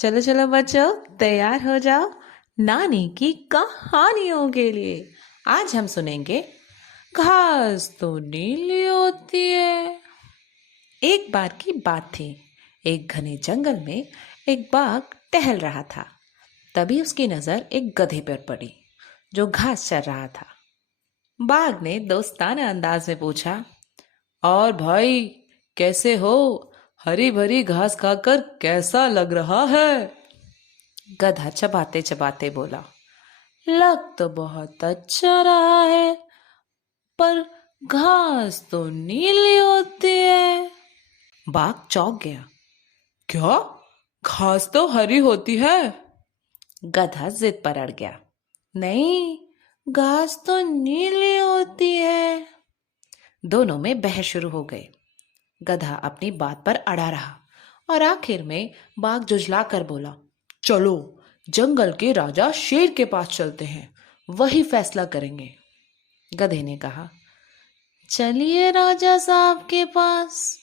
चलो चलो बच्चों, तैयार हो जाओ नानी की कहानियों के लिए। आज हम सुनेंगे घास तो नीली होती है। एक बार की बात थी। एक घने जंगल में एक बाघ टहल रहा था। तभी उसकी नजर एक गधे पर पड़ी जो घास चर रहा था। बाघ ने दोस्ताना अंदाज में पूछा, और भाई, कैसे हो? हरी भरी घास खाकर कैसा लग रहा है? गधा चबाते चबाते बोला, लग तो बहुत अच्छा रहा है, पर घास तो नीली होती है। बाघ चौंक गया। क्या? घास तो हरी होती है। गधा जिद पर अड़ गया। नहीं, घास तो नीली होती है। दोनों में बहस शुरू हो गई। गधा अपनी बात पर अड़ा रहा और आखिर में बाघ जुझला कर बोला, चलो जंगल के राजा शेर के पास चलते हैं, वही फैसला करेंगे। गधे ने कहा, चलिए राजा साहब के पास।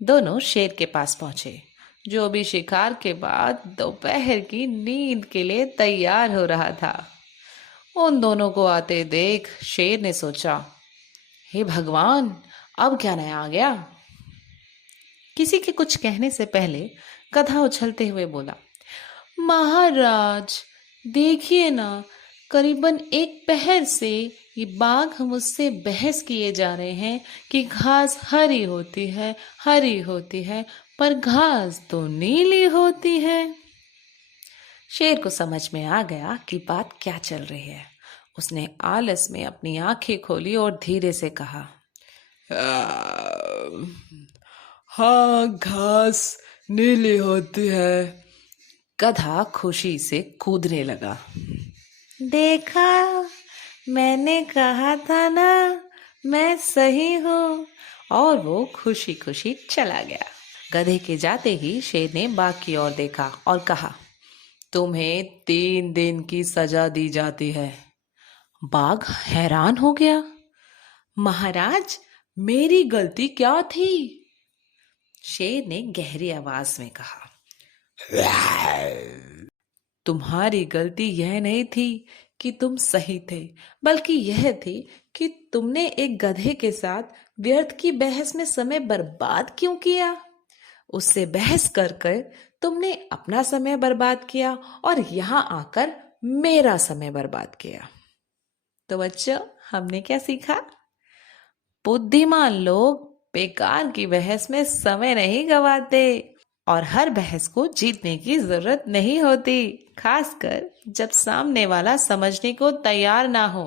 दोनों शेर के पास पहुंचे, जो भी शिकार के बाद दोपहर की नींद के लिए तैयार हो रहा था। उन दोनों को आते देख शेर ने सोचा, हे भगवान, अब क्या नया आ गया? किसी के कुछ कहने से पहले गधा उछलते हुए बोला, महाराज, देखिए ना, करीबन एक पहर से ये बाघ मुझसे बहस किए जा रहे हैं कि घास हरी होती है, हरी होती है, पर घास तो नीली होती है। शेर को समझ में आ गया कि बात क्या चल रही है। उसने आलस में अपनी आंखें खोली और धीरे से कहा, हाँ, घास नीली होती है। गधा खुशी से कूदने लगा। देखा, मैंने कहा था ना, मैं सही हूँ। और वो खुशी खुशी चला गया। गधे के जाते ही शेर ने बाघ की ओर देखा और कहा, तुम्हें 3 दिन की सजा दी जाती है। बाघ हैरान हो गया। महाराज, मेरी गलती क्या थी? शेर ने गहरी आवाज में कहा, तुम्हारी गलती यह नहीं थी कि तुम सही थे, बल्कि यह थी कि तुमने एक गधे के साथ व्यर्थ की बहस में समय बर्बाद क्यों किया। उससे बहस कर कर तुमने अपना समय बर्बाद किया और यहाँ आकर मेरा समय बर्बाद किया। तो बच्चों, हमने क्या सीखा? बुद्धिमान लोग बेकार की बहस में समय नहीं गवाते और हर बहस को जीतने की जरूरत नहीं होती, खासकर जब सामने वाला समझने को तैयार ना हो,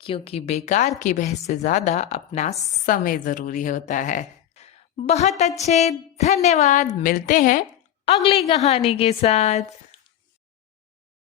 क्योंकि बेकार की बहस से ज्यादा अपना समय जरूरी होता है। बहुत अच्छे, धन्यवाद। मिलते हैं अगली कहानी के साथ।